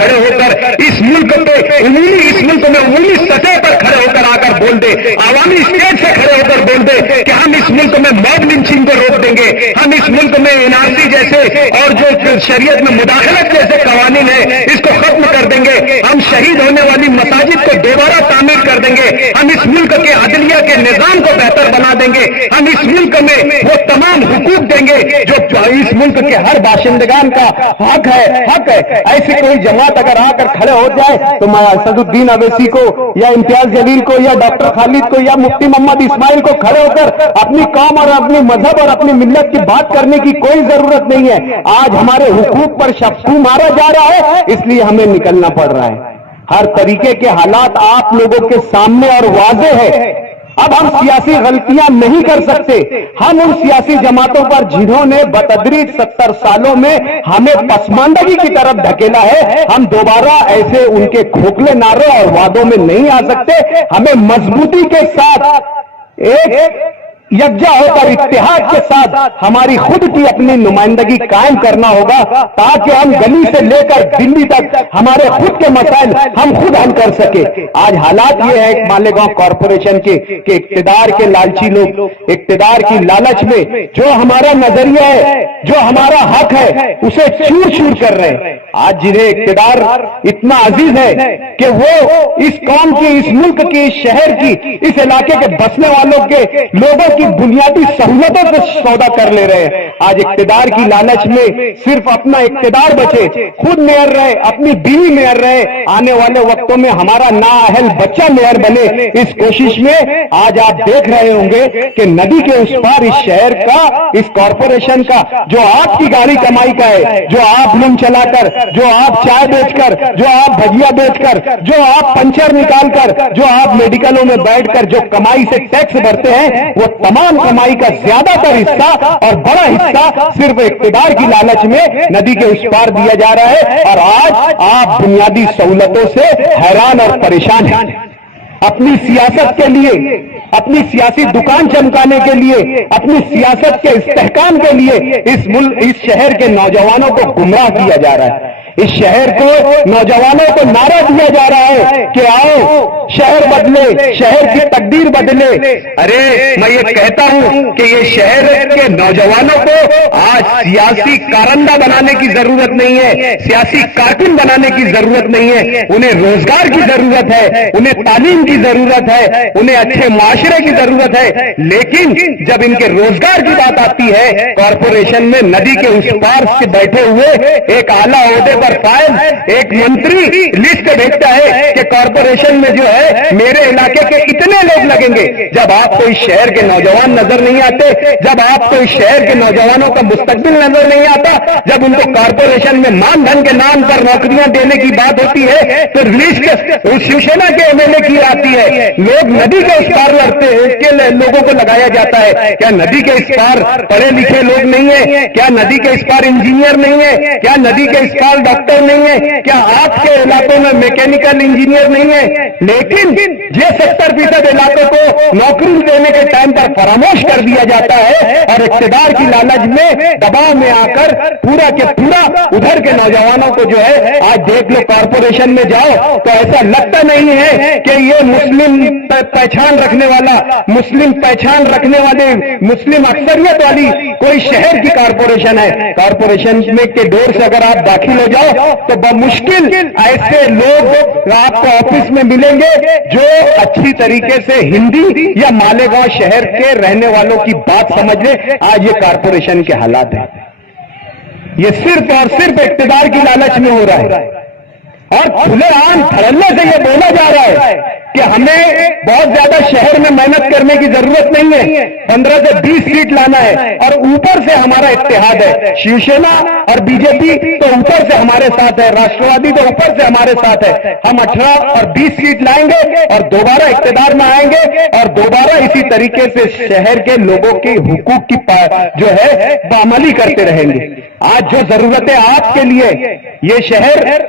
کھڑے ہو کر اس ملک میں عمومی سطح پر کھڑے ہو کر آ کر بول دے، عوامی اسٹیج سے کھڑے ہو کر بول دے کہ ہم اس ملک میں موب لنچنگ کو روک دیں گے، ہم اس ملک میں NRC جیسے اور جو شریعت میں مداخلت جیسے قوانین ہیں اس کو ختم کر دیں گے، ہم شہید ہونے والی مساجد کو دوبارہ تعمیر کر دیں گے، ہم اس ملک کے عدلیہ کے نظام کو بہتر بنا دیں گے، ہم اس ملک میں وہ تمام حقوق دیں گے جو اس ملک کے ہر باشندگان کا حق ہے۔ ایسی کوئی جماعت اگر آ کر کھڑے ہو جائے تو میں اسد الدین اویسی کو یا امتیاز جلیل کو یا ڈاکٹر خالد کو یا مفتی محمد اسماعیل کو کھڑے ہو کر اپنی قوم اور اپنی مذہب اور اپنی ملت کی بات کرنے کی کوئی ضرورت نہیں ہے۔ آج ہمارے حقوق پر شپشو مارا جا رہا ہے، اس لیے ہمیں نکلنا پڑ رہا ہے۔ ہر طریقے کے حالات آپ لوگوں کے سامنے اور واضح ہے۔ اب ہم سیاسی غلطیاں نہیں کر سکتے۔ ہم ان سیاسی جماعتوں پر جنہوں نے بتدریج 70 سالوں میں ہمیں پسماندگی کی طرف دھکیلا ہے، ہم دوبارہ ایسے ان کے کھوکھلے نعروں اور وعدوں میں نہیں آ سکتے۔ ہمیں مضبوطی کے ساتھ ایک یکجا ہو کر اتحاد کے ساتھ ہماری خود کی اپنی نمائندگی قائم کرنا ہوگا تاکہ ہم گلی سے لے کر دلی تک ہمارے خود کے مسائل ہم خود حل کر سکے۔ آج حالات یہ ہے مالیگاؤں کارپوریشن کے کہ اقتدار کے لالچی لوگ اقتدار کی لالچ میں جو ہمارا نظریہ ہے، جو ہمارا حق ہے، اسے چور چور کر رہے ہیں۔ آج جنہیں اقتدار اتنا عزیز ہے کہ وہ اس قوم کی، اس ملک کی، اس شہر کی، اس علاقے کے بسنے والوں کے لوگوں کی بنیادی سہولتوں سے سودا کر لے رہے ہیں۔ آج اقتدار کی لالچ میں صرف اپنا اقتدار بچے، خود میئر رہے، اپنی بیوی میئر رہے، آنے والے وقتوں میں ہمارا نااہل بچہ میئر بنے، اس کوشش میں آج آپ دیکھ رہے ہوں گے کہ ندی کے اس پار اس شہر کا، اس کارپوریشن کا، جو آپ کی گاڑی کمائی کا ہے، جو آپ لنگ چلا کر، جو آپ چائے بیچ کر، جو آپ بھجیا بیچ کر، جو آپ پنچر نکال کر، جو آپ میڈیکلوں میں بیٹھ کر جو کمائی سے ٹیکس بھرتے ہیں، وہ تمام کمائی کا زیادہ تر حصہ اور بڑا حصہ صرف اقتدار کی لالچ میں ندی کے اس پار دیا جا رہا ہے۔ اور آج آپ بنیادی سہولتوں سے حیران اور پریشان ہیں۔ اپنی سیاست کے لیے، اپنی سیاسی دکان چمکانے کے لیے، اپنی سیاست کے استحکام کے لیے اس شہر کے نوجوانوں کو گمراہ کیا جا رہا ہے۔ اس شہر کو نوجوانوں کو نعرہ دیا جا رہا ہے کہ آؤ شہر بدلے، شہر کی تقدیر بدلے۔ ارے میں یہ کہتا ہوں کہ یہ شہر کے نوجوانوں کو آج سیاسی کارندہ بنانے کی ضرورت نہیں ہے، سیاسی کارکن بنانے کی ضرورت نہیں ہے۔ انہیں روزگار کی ضرورت ہے، انہیں تعلیم کی ضرورت ہے، انہیں اچھے معاشرے کی ضرورت ہے۔ لیکن جب ان کے روزگار کی بات آتی ہے، کارپوریشن میں ندی کے اس پار سے بیٹھے ہوئے ایک اعلیٰ عہدے پر فائز ایک منتری لسٹ بھیجتا ہے کہ کارپوریشن میں جو ہے میرے علاقے کے اتنے لوگ لگیں گے۔ جب آپ کو اس شہر کے نوجوان نظر نہیں آتے، جب آپ کو اس شہر کے نوجوانوں کا مستقبل نظر نہیں آتا، جب ان کو کارپوریشن میں مان دھن کے نام پر نوکریاں دینے کی بات ہوتی ہے تو لسٹ شیو سینا کے MLA کی آتی ہے۔ لوگ ندی کے اس پار لڑتے ہیں، اس کے لوگوں کو لگایا جاتا ہے۔ کیا ندی کے اس پار پڑھے لکھے لوگ نہیں ہیں؟ کیا ندی کے اس پار انجینئر نہیں ہے؟ کیا ندی کے اس پار ڈاکٹر نہیں ہے؟ کیا آپ کے علاقوں میں میکینیکل انجینئر نہیں ہے؟ لیکن یہ 70% علاقوں کو نوکری دینے کے ٹائم پر فراموش کر دیا جاتا ہے اور اقتدار کی لالچ میں دباؤ میں آ کر پورا کے پورا ادھر کے نوجوانوں کو جو ہے آج دیکھ لو کارپوریشن میں جاؤ تو ایسا لگتا نہیں ہے کہ یہ مسلم پہچان رکھنے والا، مسلم پہچان رکھنے والے، مسلم اکثریت والی کوئی شہر کی کارپوریشن ہے۔ کارپوریشن میں کے ڈور سے اگر آپ داخل ہو جاؤ تو بمشکل ایسے لوگ آپ کو آفس میں ملیں گے جو اچھی طریقے سے ہندی یا مالیگاؤں شہر کے رہنے والوں کی بات سمجھ لیں۔ آج یہ کارپوریشن کے حالات ہیں، یہ صرف اور صرف اقتدار کی لالچ میں ہو رہا ہے اور کھلے عام دھڑلے سے یہ بولا جا رہا ہے کہ ہمیں بہت زیادہ شہر میں محنت کرنے کی ضرورت نہیں ہے، 15 سے 20 سیٹ لانا ہے اور اوپر سے ہمارا اتحاد ہے۔ شیو سینا اور BJP تو اوپر سے ہمارے ساتھ ہے، راشٹروادی تو اوپر سے ہمارے ساتھ ہے۔ ہم 18 اور 20 سیٹ لائیں گے اور دوبارہ اقتدار میں آئیں گے اور دوبارہ اسی طریقے سے شہر کے لوگوں کی حقوق کی جو ہے بعملی کرتے رہیں گے۔ آج جو ضرورت ہے آپ کے لیے، یہ شہر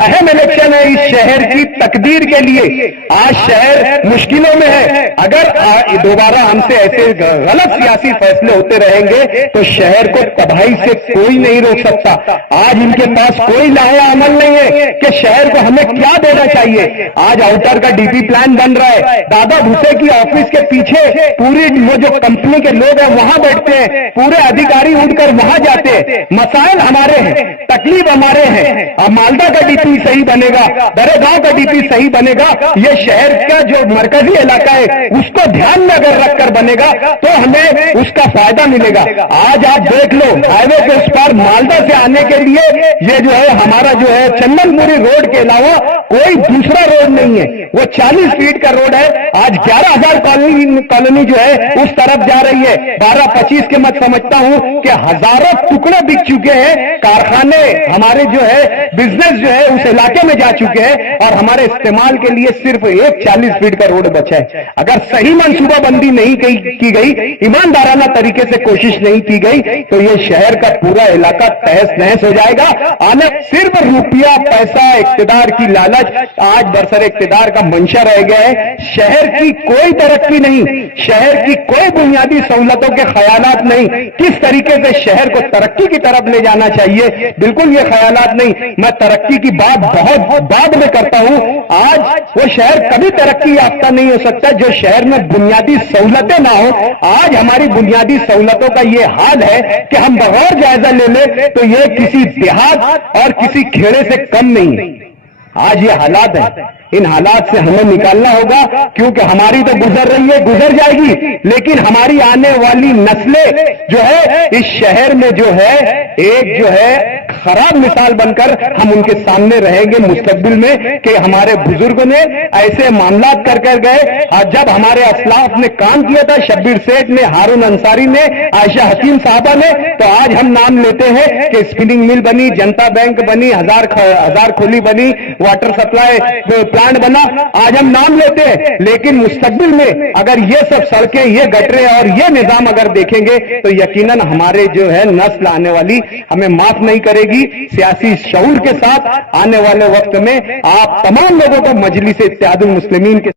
اہم الیکشن ہے اس شہر کی تقدیر کے لیے. آج شہر مشکلوں میں ہے. اگر دوبارہ ہم سے ایسے غلط سیاسی فیصلے ہوتے رہیں گے تو شہر کو تباہی سے کوئی نہیں روک سکتا. آج ان کے پاس کوئی لاہے عمل نہیں ہے کہ شہر کو ہمیں کیا دینا چاہیے. آج آؤٹر کا ڈی پی پلان بن رہا ہے. دادا بھوسے کی آفس کے پیچھے پوری وہ جو کمپنی کے لوگ ہیں وہاں بیٹھتے ہیں, پورے ادھیکاری اٹھ کر وہاں جاتے ہیں. مسائل ہمارے ہیں, تکلیف ہمارے ہیں. اب مالدہ کا ڈی پی صحیح بنے گا, بڑے گاؤں کا ڈی پی صحیح بنے گا, یہ شہر کا جو مرکزی علاقہ ہے اس کو دھیان میں اگر رکھ کر بنے گا تو ہمیں اس کا فائدہ ملے گا. آج آپ دیکھ لو ہائی وے کے اس پار مالدہ سے آنے کے لیے یہ جو ہے ہمارا جو ہے چندن پوری روڈ کے علاوہ کوئی دوسرا روڈ نہیں ہے. وہ 40 فیٹ کا روڈ ہے. آج 11,000 کالونی جو ہے اس طرف جا رہی ہے. 12-25 کے مت سمجھتا ہوں کہ ہزاروں ٹکڑے بک چکے ہیں. کارخانے ہمارے جو ہے بزنس جو ہے اس علاقے میں جا چکے ہیں اور ہمارے استعمال کے لیے صرف ایک 40 فیٹ کا روڈ بچا ہے. اگر صحیح منصوبہ بندی نہیں کی گئی, ایماندارانہ طریقے سے کوشش نہیں کی گئی تو یہ شہر کا پورا علاقہ تہس نہس ہو جائے گا. آنے صرف روپیہ پیسہ اقتدار کی لالچ آج برسر اقتدار کا منشا رہ گیا ہے. شہر کی کوئی ترقی نہیں, شہر کی کوئی بنیادی سہولتوں کے خیالات نہیں. کس طریقے سے شہر کو ترقی کی طرف لے جانا چاہیے, بالکل یہ خیالات نہیں. میں ترقی کی بات بہت بعد میں کرتا ہوں. آج وہ شہر کبھی ترقی یافتہ نہیں ہو سکتا جو شہر میں بنیادی سہولتیں نہ ہو. آج ہماری بنیادی سہولتوں کا یہ حال ہے کہ ہم بغیر جائزہ لے لیں تو یہ کسی دیہات اور کسی کھیڑے سے کم نہیں ہے. آج یہ حالات ہیں, ان حالات سے ہمیں نکالنا ہوگا کیونکہ ہماری تو گزر رہی ہے, گزر جائے گی, لیکن ہماری آنے والی نسلیں جو ہے اس شہر میں جو ہے ایک جو ہے خراب مثال بن کر ہم ان کے سامنے رہیں گے مستقبل میں کہ ہمارے بزرگ نے ایسے معاملات کر گئے. اور جب ہمارے اسلاف نے کام کیا تھا, شبیر سیٹھ نے, ہارون انصاری نے, عائشہ حکیم صاحبہ نے, تو آج ہم نام لیتے ہیں کہ اسپننگ مل بنی, جنتا بینک بنی, ہزار کھولی بنی, واٹر سپلائی پلانٹ بنا. آج ہم نام لیتے ہیں, لیکن مستقبل میں اگر یہ سب سڑکیں, یہ گٹریں اور یہ نظام اگر دیکھیں گے تو یقیناً ہمارے جو ہے نسل آنے والی ہمیں معاف نہیں کرے گی. سیاسی شعور کے ساتھ آنے والے وقت میں آپ تمام لوگوں کو مجلس اتحاد المسلمین کے